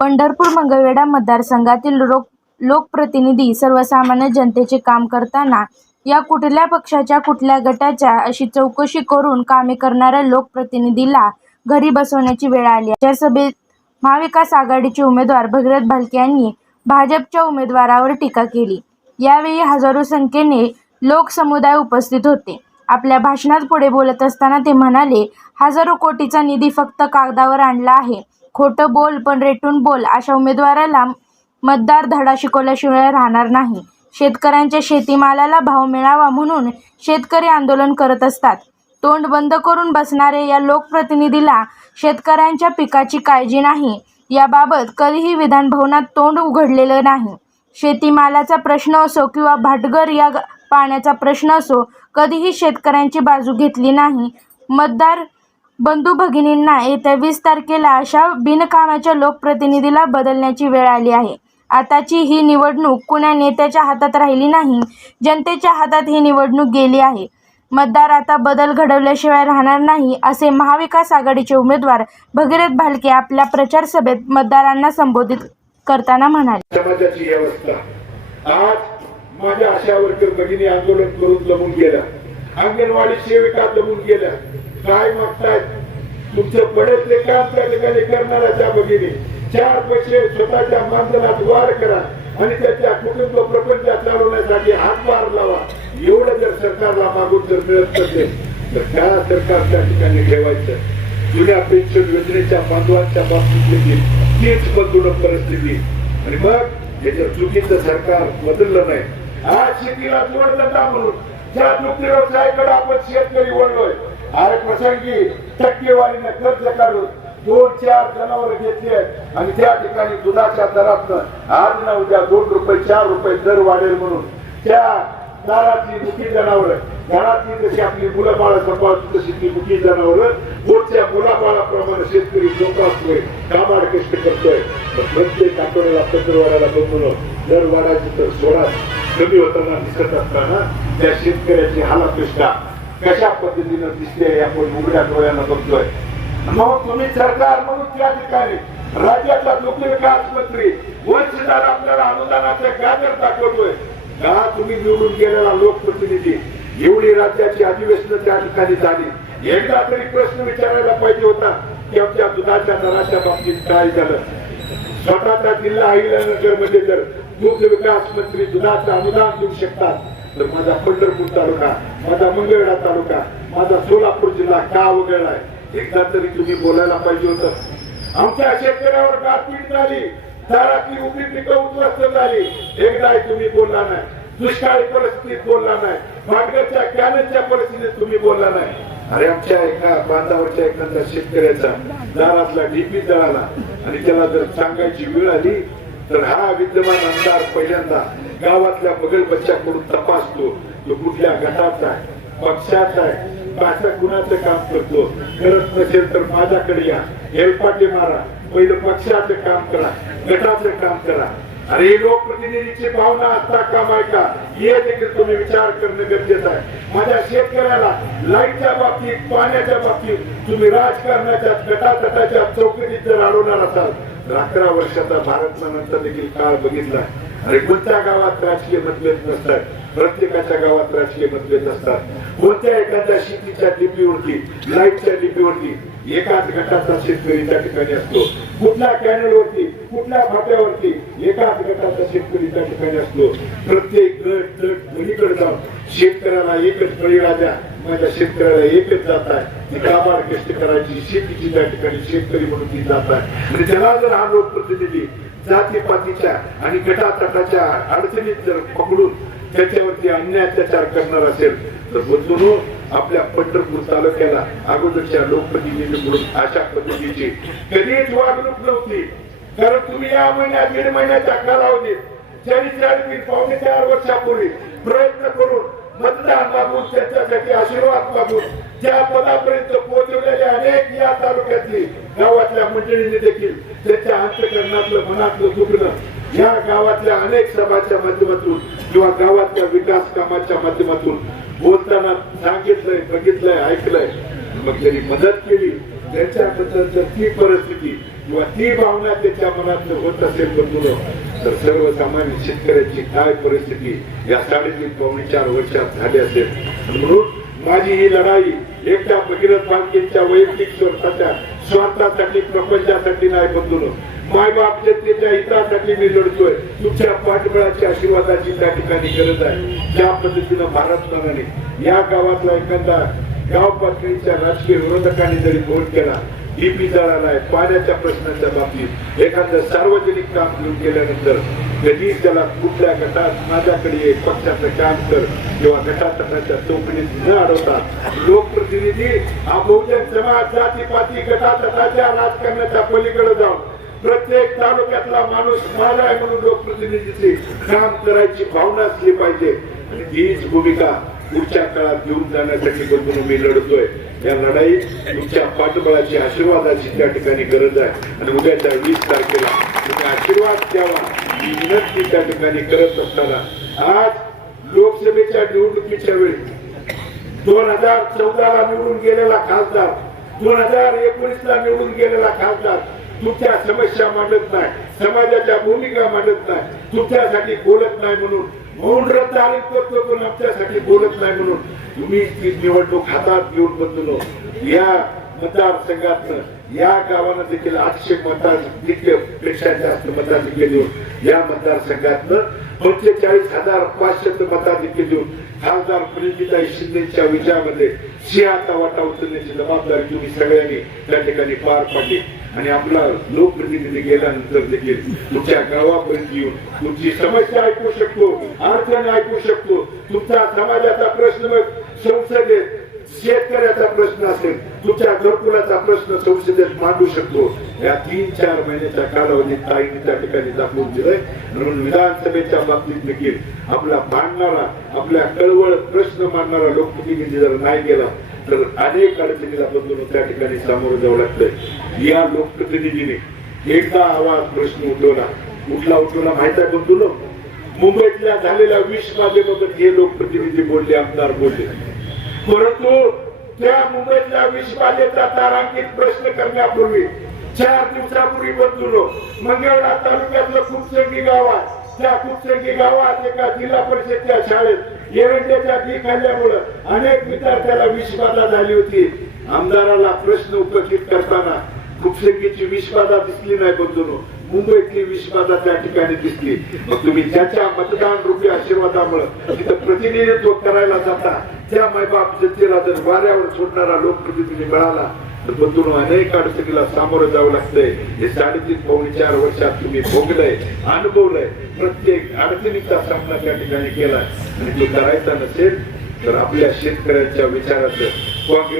पंढरपूर मंगळवेढा मतदारसंघातील लोक लोकप्रतिनिधी सर्वसामान्य जनतेचे काम करताना या कुठल्या पक्षाच्या कुठल्या गटाच्या अशी चौकशी करून कामे करणाऱ्या लोकप्रतिनिधीला घरी बसवण्याची वेळ आली. या सभेत महाविकास आघाडीचे उमेदवार भगीरथ भालके यांनी भाजपच्या उमेदवारावर टीका केली. यावेळी हजारो संख्येने लोकसमुदाय उपस्थित होते. आपल्या भाषणात पुढे बोलत असताना ते म्हणाले हजारो कोटीचा निधी फक्त कागदावर आणला आहे. खोटं बोल पण रेटून बोल अशा उमेदवाराला मतदार धडा शिकवल्याशिवाय राहणार नाही. शेतकऱ्यांच्या शेतीमालाला भाव मिळावा म्हणून शेतकरी आंदोलन करत असतात. तोंड बंद करून बसणारे या लोकप्रतिनिधीला शेतकऱ्यांच्या पिकाची काळजी नाही. याबाबत कधीही विधानभवनात तोंड उघडलेलं नाही. शेतीमालाचा प्रश्न असो किंवा भाटगर या पाण्याचा प्रश्न असो कधीही शेतकऱ्यांची बाजू घेतली नाही. मतदार बंधू भगिनींना येत्या वीस तारखेला अशा बिनकामाच्या लोकप्रतिनिधीला बदलण्याची वेळ आली आहे. आताची ही निवडणूक कुण्या नेत्याच्या हातात राहिली नाही जनतेच्या हातात ही निवडणूक गेली आहे. मतदार आता बदल घडवल्याशिवाय राहणार नाही असे महाविकास आघाडीचे उमेदवार भगीरथ भालके आपल्या प्रचार सभेत मतदारांना संबोधित करताना म्हणाले. समाजाची आज माझ्या आशा वर्कर भगिनी आंदोलन करून लपून गेल्या अंगणवाडी सेविका लपून गेल्या. काय मागतायत तुमचं पडतले काम त्या ठिकाणी करणाऱ्या त्या भगिनी. चार पैसे स्वतःच्या मानधनात वाढ करा आणि त्याच्या कुटुंब प्रपंच चालवण्यासाठी हातभार लावा. एवढं जर सरकारला मागून जर मिळत नसेल तर त्या सरकार त्या ठिकाणी ठेवायचं. जुन्या पेन्शन योजनेच्या बांधवांच्या बाबतीतली तीच बंधुण परिस्थिती. आणि मग याच्या चुकीचं सरकार बदललं नाही आज शेतीला जोडधंदा म्हणून. ज्या दुग्ध व्यवसायाकडे आपण शेतकरी वळलोय अरे प्रसंगी टक्केवारीने कर्ज काढून दोन चार जनावर घेतली आहेत. आणि त्या ठिकाणी दुधाच्या दरात आज ना उद्या दोन रुपये चार रुपये दर वाढेल म्हणून त्या दारातली मुठी जनावर घरातली जशी आपली मुलं बाळ सांभाळतो तशी ती मुठी जनावर पुढच्या मुलाबाळाप्रमाणे शेतकरी जोपासतोय काबाड कष्ट करतोय. तर प्रत्येक आठवड्याला पत्रवाड्याला बघून दर वाढायची तर सोडा कमी होताना दिसत असताना त्या शेतकऱ्याची हालापेष्टा कशा पद्धतीनं दिसते आपण उघड्या डोळ्यानं बघतोय? मग तुम्ही सरकार म्हणून त्या ठिकाणी राज्याचा दुग्ध विकास मंत्री वर्षदार आपल्याला अनुदानाच्या गाजर दाखवतोय. का तुम्ही निवडून गेलेला लोकप्रतिनिधी? एवढी राज्याची अधिवेशन त्या ठिकाणी झाली. एकदा तरी प्रश्न विचारायला पाहिजे होता की आमच्या दुधाच्या दराच्या बाबतीत काय झालं? स्वतःचा जिल्हा अहिल्यानगरमध्ये जर दुग्ध विकास मंत्री दुधाचं अनुदान देऊ शकतात तर माझा पंढरपूर तालुका माझा मंगळवेढा तालुका माझा सोलापूर जिल्हा का वगळलाय एकदा तरी तुम्ही बोलायला पाहिजे होत. आमच्या शेतकऱ्यावर गारपीट झाली. दारातली उभी पिकं उद्ध्वस्त झाली. एकदाही तुम्ही बोलला नाही. दुष्काळी परिस्थितीत बोलला नाही. भाटगरच्या कॅनलच्या परिस्थितीत तुम्ही बोलला नाही. अरे आमच्या एका बांधावरच्या एखाद्या शेतकऱ्याचा दारातला डीपी जळाला आणि त्याला जर सांगायची वेळ आली तर हा विद्यमान आमदार पहिल्यांदा गावातल्या बगल बच्च्याकडून तपासतो. तो कुठल्या गटाचा आहे? पक्षाचा आहे? कसं कुणाचं काम करतो? करत नसेल तर माझ्याकडे या. हेलपाटे मारा. पहिलं पक्षाचं काम करा. गटाचं काम करा. अरे लोकप्रतिनिधीची भावना आता काम आहे का? हे देखील तुम्ही विचार करणं गरजेचं आहे. माझ्या शेतकऱ्याला लाईटच्या बाबतीत पाण्याच्या बाबतीत तुम्ही राजकारणाच्या गटातटाच्या चौकटीत जर अडवणार असाल तर अकरा वर्षाचा भारत नंतर देखील काळ बघितला. अरे कोणत्या गावात राजकीय मतभेद नसतात? प्रत्येकाच्या गावात राजकीय मतभेद असतात कोणत्या एखाद्या शेतीच्या लिपीवरती लाईटच्या लिपीवरती एकाच गटाचा शेतकरी त्या ठिकाणी असतो. कुठल्या कॅनलवरती कुठल्या फाट्यावरती एकाच गटाचा शेतकरी त्या ठिकाणी असतो. प्रत्येक गट गट दोन्हीकडे जाऊन शेतकऱ्याला एकच बळीराजा माझ्या शेतकऱ्याला एकच जात आहे. ती काबाड कष्ट करायची शेतीची त्या ठिकाणी शेतकरी म्हणून ती जात आहे. आणि त्याला जर हा लोकप्रतिनिधी जातीपातीच्या आणि गटातटाच्या अडचणीत जर पकडून त्याच्यावरती अन्याय अत्याचार करणार असेल तर बंधुनो आपल्या पंढरपूर तालुक्याला अगोदरच्या लोकप्रतिनिधीकडून अशा पद्धतीची कधीच वागणूक नव्हती. कारण तुम्ही या महिन्यात दीड महिन्याच्या कालावधीत चाळीस चाळीस पावणे चार वर्षापूर्वी प्रयत्न करून मतदान मागून त्यांच्यासाठी आशीर्वाद मागून ज्या पदापर्यंत पोहोचवलेले अनेक या तालुक्यातली गावातल्या मंडळींनी देखील त्यांच्या अंतकरणातलं मनातलं दुखणं या गावातल्या अनेक सभाच्या माध्यमातून किंवा गावातल्या विकास कामाच्या माध्यमातून बोलताना सांगितलंय बघितलंय ऐकलंय. मग त्यांनी मदत केली. त्यांच्याबद्दल जर ती परिस्थिती किंवा ती भावना त्याच्या मनातलं होत असेल बंधुनो तर सर्वसामान्य शेतकऱ्याची काय परिस्थिती या साडेतीन पावणे चार वर्षात झाली असेल? म्हणून माझी ही लढाई एकट्या भगीरथ बांधकेच्या वैयक्तिक स्वतःच्या स्वार्थासाठी प्रपंचासाठी नाही बंधुनो मायबाप जनतेच्या हितासाठी मी लढतोय. तुमच्या पाठबळाच्या आशीर्वादाची त्या ठिकाणी गरज आहे. ज्या पद्धतीनं भारतमानाने या गावातला एखादा गाव पातळीच्या राजकीय विरोधकांनी जरी गोल केला ही डीपी आहे पाण्याच्या प्रश्नाच्या बाबतीत. एखादं सार्वजनिक काम घेऊन गेल्यानंतर कधी त्याला कुठल्या गटात माझ्याकडे एक पक्षाचं काम कर किंवा गटातटाच्या चौकटीत न अडवता लोकप्रतिनिधी हा बहुजन समाज जातीपाती गटातटाच्या राजकारणाच्या पलीकडे जाऊन प्रत्येक तालुक्यातला माणूस माझा आहे म्हणून लोकप्रतिनिधीची काम करायची भावना असली पाहिजे. आणि हीच भूमिका पुढच्या काळात घेऊन जाण्यासाठी बंधून मी लढतोय या लढाईत तुमच्या पाठबळाची आशीर्वादाची त्या ठिकाणी गरज आहे. आणि उद्याच्या वीस तारखेला तुम्ही आशीर्वाद द्यावा ही विनंती त्या ठिकाणी करत असताना आज लोकसभेच्या निवडणुकीच्या वेळी दोन हजार चौदाला निवडून गेलेला खासदार दोन हजार एकोणीस ला निवडून गेलेला खासदार तुमच्या समस्या मांडत नाही समाजाच्या भूमिका मांडत नाही तुमच्यासाठी बोलत नाही म्हणून मौन आले करतो पण आमच्यासाठी बोलत नाही म्हणून तुम्ही ती निवडणूक हातात घेऊन बदललो या मतदारसंघातनं या गावानं देखील आठशे मताधिक्यपेक्षा जास्त मताधिक्य देऊन या मतदारसंघातनं पंचेचाळीस हजार पाचशे मताधिक्य देऊन खासदार प्रिताई शिंदेच्या विजयामध्ये सिंहाचा वाटा उचलण्याची जबाबदारी तुम्ही सगळ्यांनी त्या ठिकाणी पार पाडली. आणि आपला लोकप्रतिनिधी गेल्यानंतर देखील तुमच्या गावापर्यंत येऊन तुमची समस्या ऐकू शकतो अडचण ऐकू शकतो. तुमचा समाजाचा प्रश्न संसदेत शेतकऱ्याचा प्रश्न असेल तुमच्या घरकुलाचा प्रश्न संसदेत मांडू शकतो. या तीन चार महिन्याच्या कालावधीत ताईने त्या ठिकाणी दाखवून दिलंय. म्हणून विधानसभेच्या बाबतीत देखील आपला मांडणारा आपल्या कळवळ प्रश्न मांडणारा लोकप्रतिनिधी जर नाही गेला तर अनेक अडचणीला बदलून त्या ठिकाणी सामोरं जावं लागतंय. या लोकप्रतिनिधीने एकदा आवाज प्रश्न उठवला. कुठला उठवला माहीत आहे बंधून मुंबईतल्या झालेल्या विष माध्यमातून हे लोकप्रतिनिधी बोलले आमदार बोलले. परंतु त्या मुंबईतल्या विषबाधेचा तारांकित प्रश्न करण्यापूर्वी चार दिवसापूर्वी बदललो. मंगळवेढा तालुक्यातलं खूपसंगी गावात आहे. त्या खूपसंगी गावात एका जिल्हा परिषदच्या शाळेत एरंड्याच्या बी खाल्ल्यामुळं अनेक विद्यार्थ्याला विषबाधा झाली होती. आमदाराला प्रश्न उपस्थित करताना खूपसंगीची विषबाधा दिसली नाही बंधून मुंबईतली विषबाधा त्या ठिकाणी दिसली. मग तुम्ही ज्याच्या मतदान रूपी आशीर्वादामुळे तिथं प्रतिनिधित्व करायला जाता त्या मायबाप जनतेला जर वाऱ्यावर सोडणारा लोकप्रतिनिधी मिळाला तर बंधून अनेक अडचणीला सामोरं जावं लागतंय. हे साडेतीन पावणे चार वर्षात तुम्ही भोगलंय अनुभवलंय. प्रत्येक अडचणीचा सामना त्या ठिकाणी केलाय. आणि तो करायचा नसेल तर आपल्या शेतकऱ्यांच्या विचाराचं काँग्रेस